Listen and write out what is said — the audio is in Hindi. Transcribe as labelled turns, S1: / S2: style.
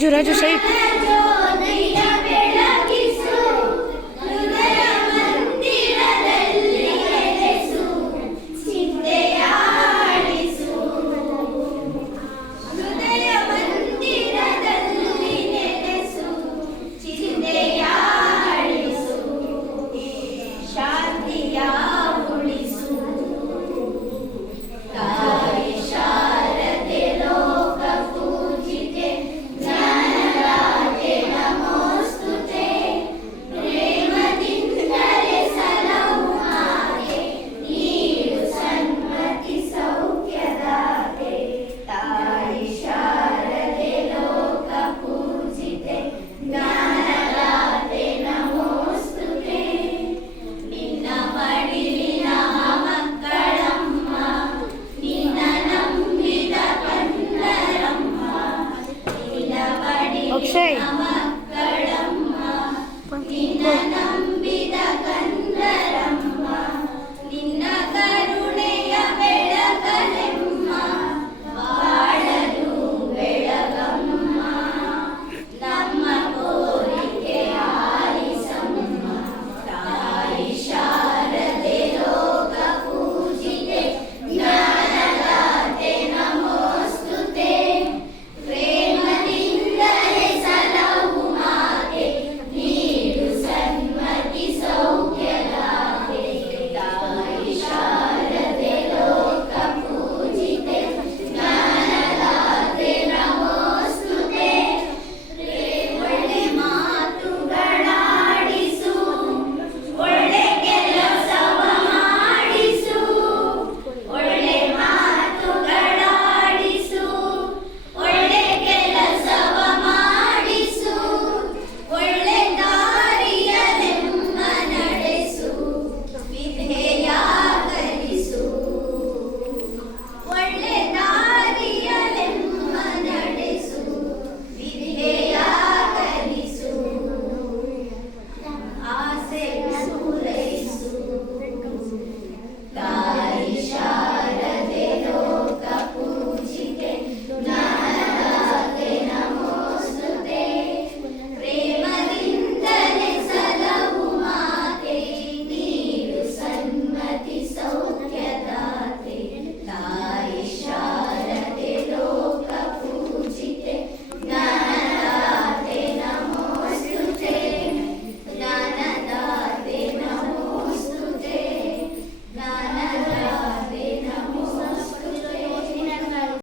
S1: राजू राजू सही।